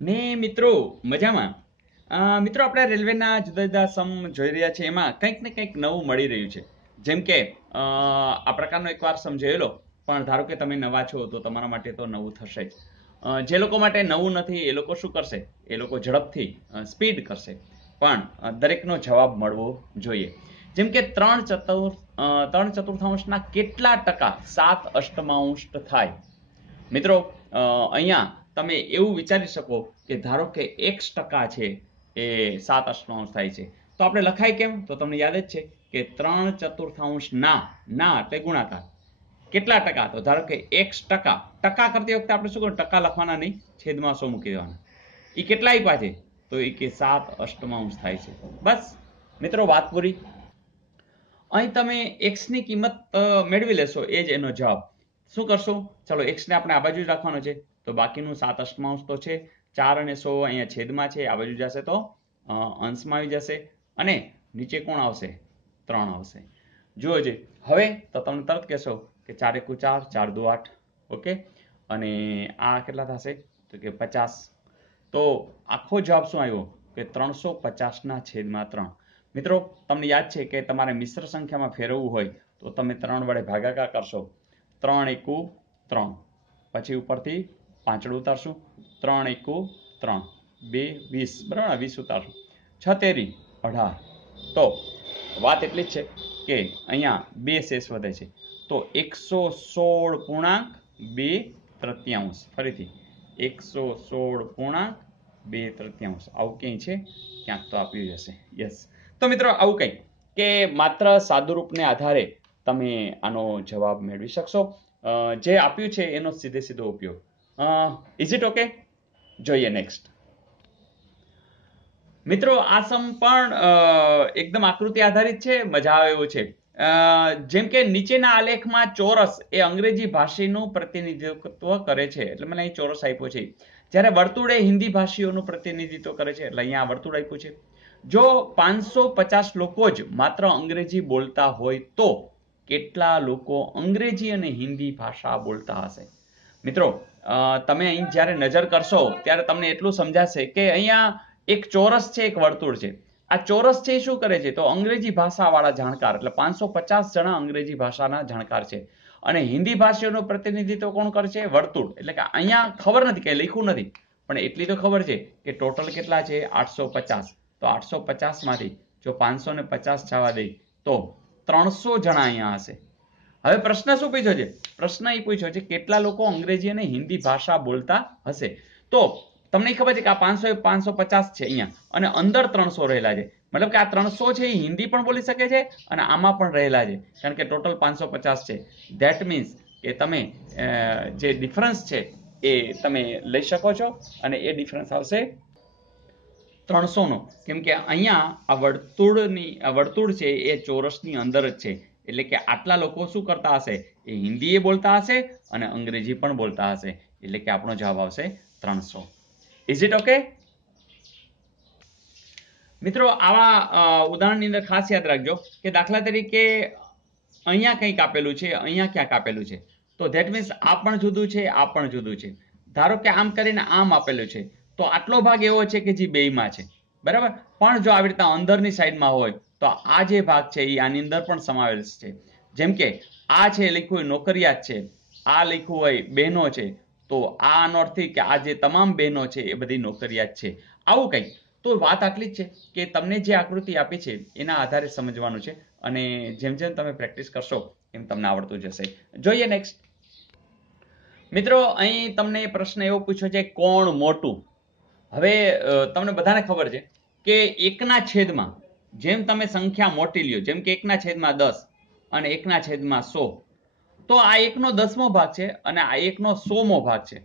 ને મિત્રો મજામાં. મિત્રો આપણે રેલવેના જુદા જુદા સમ જોઈ રહ્યા છે, એમાં કંઈક ને કંઈક નવું મળી રહ્યું છે. જેમ કે આ પ્રકારનો એકવાર સમજાયેલો, પણ ધારો કે તમે નવા છો તો તમારા માટે તો નવું થશે જ. જે લોકો માટે નવું નથી એ લોકો શું કરશે? એ લોકો ઝડપથી સ્પીડ કરશે, પણ દરેકનો જવાબ મળવો જોઈએ. જેમ કે ત્રણ ચતુર્થાંશના કેટલા ટકા 7/8 થાય? મિત્રો અહીંયા તમે એવું વિચારી શકો કે ધારો કે x% છે એ 7/8 થાય છે, તો આપણે લખાય કેમ? તો તમને યાદ જ છે કે 3/4 ના એટલે ગુણાકાર. કેટલા ટકા? તો ધારો કે x%. ટકા કરતી વખતે આપણે શું કરવું? ટકા લખવાના નહીં, છેદમાં 100 મૂકી દેવાના. એ કેટલા આપ્યા છે? તો એ કે 7/8 થાય છે. બસ મિત્રો, વાત પૂરી. અહીં તમે x ની કિંમત મેળવી લેશો, એ જ એનો જવાબ. શું કરશો? ચલો, x ને આપણે આ બાજુ જ રાખવાનો છે, તો બાકીનું 7/8 તો છે. 4 અને 100 અહીંયા છેદમાં છે, આ બાજુ જશે તો અંશમાં આવી જશે, અને નીચે કોણ આવશે? 3 આવશે. જુઓ છે હવે તો તમને તરત કહેશો કે 4 એકુ 4, 4 દુ 8. ઓકે, અને આ કેટલા થશે? તો કે 50. તો આખો જવાબ શું આવ્યો? કે 350/3. મિત્રો તમને યાદ છે કે તમારે મિશ્ર સંખ્યામાં ફેરવવું હોય તો તમે 3 વડે ભાગાકાર કરશો. 3 એકુ 3, પછી ઉપરથી 5 ઉતારશું. 3 એકુ 3, 2 20, બરાબર, 20 ઉતારશું. 6 તેરી 18. તો વાત એટલી જ છે કે અહીંયા 2 શેષ વધે છે, તો 116.2/3. ફરીથી 116.2/3. આવું ક્યાંય છે? ક્યાંક તો આપ્યું હશે. યસ. તો મિત્રો આવું કંઈક કે માત્ર સાદુરૂપને આધારે તમે આનો જવાબ મેળવી શકશો. જે આપ્યું છે એનો સીધે સીધો ઉપયોગ. Is it okay? જોઈએ નેક્સ્ટ. મિત્રો આ સમ પણ એકદમ આકૃતિ આધારિત છે, મજા આવે એવું છે. જેમ કે નીચેના આલેખમાં ચોરસ એ અંગ્રેજી ભાષીનું પ્રતિનિધિત્વ કરે છે, એટલે મને અહીં ચોરસ આપ્યો છે. જ્યારે વર્તુળ એ હિન્દી ભાષીઓનું પ્રતિનિધિત્વ કરે છે, એટલે અહીંયા વર્તુળ આપ્યું છે. જો 550 લોકો જ માત્ર અંગ્રેજી બોલતા હોય તો કેટલા લોકો અંગ્રેજી અને હિન્દી ભાષા બોલતા હશે? મિત્રો તમે અહીં જ્યારે નજર કરશો ત્યારે તમને એટલું સમજાશે કે અહીંયા એક ચોરસ છે, એક વર્તુળ છે. આ ચોરસ છે એ શું કરે છે? તો અંગ્રેજી ભાષાવાળા જાણકાર, એટલે 550 જણા અંગ્રેજી ભાષાના જાણકાર છે. અને હિન્દી ભાષીઓનું પ્રતિનિધિત્વ કોણ કરે છે? વર્તુળ. એટલે કે અહીંયા ખબર નથી, કે લખ્યું નથી, પણ એટલી તો ખબર છે કે ટોટલ કેટલા છે? 850. તો 850 માંથી જો 550 જવા દે તો 300 જણા અહીંયા હશે. હવે પ્રશ્ન શું પૂછ્યો છે? પ્રશ્ન એ પૂછ્યો છે કેટલા લોકો અંગ્રેજી અને હિન્દી ભાષા બોલતા હશે. તો તમને ખબર છે કે આ 550 છે અહીંયા, અને અંદર 300 રહેલા છે. મતલબ કે આ 300 છે એ હિન્દી પણ બોલી શકે છે અને આમાં પણ રહેલા છે, કારણ કે ટોટલ 550 છે. ધેટ મીન્સ કે તમે જે ડિફરન્સ છે એ તમે લઈ શકો છો, અને એ ડિફરન્સ આવશે 300 નો. કેમ કે અહીંયા આ વર્તુળ છે એ ચોરસની અંદર જ છે, એટલે કે આટલા લોકો શું કરતા હશે? એ હિન્દી એ બોલતા હશે અને અંગ્રેજી પણ બોલતા હશે, એટલે કે આપણો જવાબ આવશે 300. Is it okay? મિત્રો આવા ઉદાહરણની અંદર ખાસ યાદ રાખજો કે દાખલા તરીકે અહીંયા કંઈક આપેલું છે, અહીંયા ક્યાંક આપેલું છે, તો ધેટ મીન્સ આ પણ જુદું છે, આ પણ જુદું છે. ધારો કે આમ કરીને આમ આપેલું છે, તો આટલો ભાગ એવો છે કે જે બેયમાં છે, બરાબર. પણ જો આવી રીતના અંદરની સાઈડમાં હોય તો આ જે ભાગ છે એ આની અંદર પણ સમાવેશ છે. જેમ કે આ છે લખ્યું હોય નોકરિયાત છે, આ લખ્યું હોય બહેનો છે, તો આનો અર્થ કે આ જે તમામ બહેનો છે એ બધી નોકરિયાત છે. આવું કંઈક. તો વાત આટલી જ છે કે તમને જે આકૃતિ આપી છે એના આધારે સમજવાનું છે, અને જેમ જેમ તમે પ્રેક્ટિસ કરશો એમ તમને આવડતું જશે. જોઈએ નેક્સ્ટ. મિત્રો અહીં તમને પ્રશ્ન એવો પૂછ્યો છે, કોણ મોટું? હવે તમને બધાને ખબર છે કે એકના છેદમાં જેમ તમે સંખ્યા મોટી લ્યો, જેમ કે 1/10 અને 1/100, તો આ 1/10મો ભાગ છે અને આ 1/100મો ભાગ છે.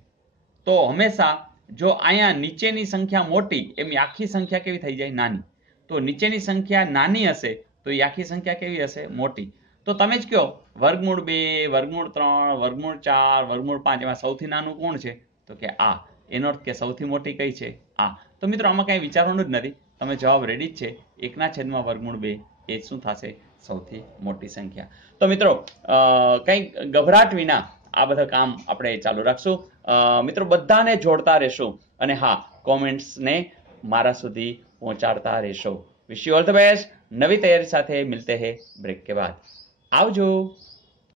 તો હંમેશા જો અહીંયા નીચેની સંખ્યા મોટી, એમ આખી સંખ્યા કેવી થઈ જાય? નાની. તો નીચેની સંખ્યા નાની હશે તો એ આખી સંખ્યા કેવી હશે? મોટી. તો તમે જ કહો, વર્ગમૂળ 2, વર્ગમૂળ 3, વર્ગમૂળ 4, વર્ગમૂળ 5, એમાં સૌથી નાનું કોણ છે? તો કે આ. એનો અર્થ કે સૌથી મોટી કઈ છે? આ. તો મિત્રો આમાં કઈ વિચારવાનું જ નથી, તમે જવાબ રેડી જ છે. 1/√2 એ શું થશે? સૌથી મોટી સંખ્યા. તો મિત્રો કંઈ ગભરાટ વિના આ બધા કામ આપણે ચાલુ રાખશું. મિત્રો બધાને જોડતા રહેશું, અને હા, કોમેન્ટ્સને મારા સુધી પહોંચાડતા રહેશો. Wish you all the best. નવી તૈયારી સાથે મિલતે હે બ્રેક કે બાદ. આવજો.